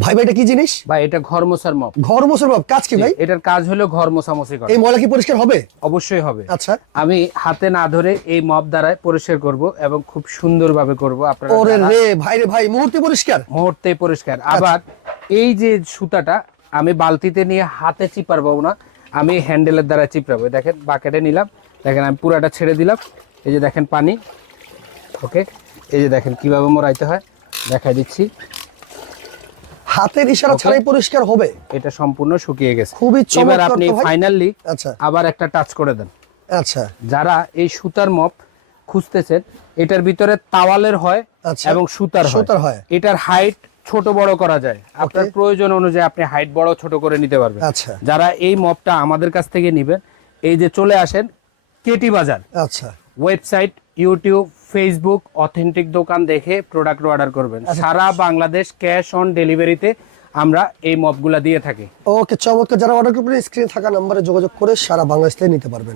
ভাই ভাই এটা কি জিনিস? ভাই এটা ঘর মোছার মপ। ঘর মোছার বাব কাজ কি ভাই? এটার কাজ হলো ঘর মোছামুছি করা। এই ময়লা কি পরিষ্কার হবে? অবশ্যই হবে। আচ্ছা। আমি হাতে না ধরে এই মপ দ্বারাই পরিষ্কার করব এবং খুব সুন্দরভাবে করব। আপনারা ওরে রে ভাই রে ভাই মুহূর্তে পরিষ্কার? মুহূর্তে পরিষ্কার। আবার এই যে সুতাটা আমি বালতিতে নিয়ে হাতে চিপারবো না আমি হ্যান্ডেলের দ্বারা চিপড়াবো। দেখেন বাকেটে নিলাম। দেখেন আমি পুরাটা ছেড়ে দিলাম। এই যে দেখেন পানি। ওকে? এই যে দেখেন কীভাবে মোড়াইতে হয় দেখাই দিচ্ছি। হাতের ইশারা ছাড়াই পরিষ্কার হবে। এটা সম্পূর্ণ শুকিয়ে গেছে। খুবই এবার চমৎকার আপনি ফাইনালি আচ্ছা। আবার একটা টাচ করে দেন। আচ্ছা। যারা এই সুতার মপ খুঁজতেছেন এটার ভিতরে তাওয়ালের হয় আচ্ছা। এবং সুতার হয়। সুতার হয়। এটার হাইট ছোট বড় করা যায়। আপনার প্রয়োজন অনুযায়ী আপনি হাইট বড় ছোট করে নিতে পারবেন। আচ্ছা। যারা এই মপটা আমাদের কাছ থেকে নেবেন এই যে চলে আসেন কেটি বাজার। আচ্ছা। ওয়েবসাইট ইউটিউব ফেসবুক অথেন্টিক দোকান দেখে প্রোডাক্ট অর্ডার করবেন। সারা বাংলাদেশ ক্যাশ অন ডেলিভারিতে আমরা এই মপগুলা দিয়ে থাকি। ওকে চমৎকার। যারা অর্ডার করবেন স্ক্রিনে থাকা নাম্বারে যোগাযোগ করে সারা বাংলাদেশ থেকে নিতে পারবেন।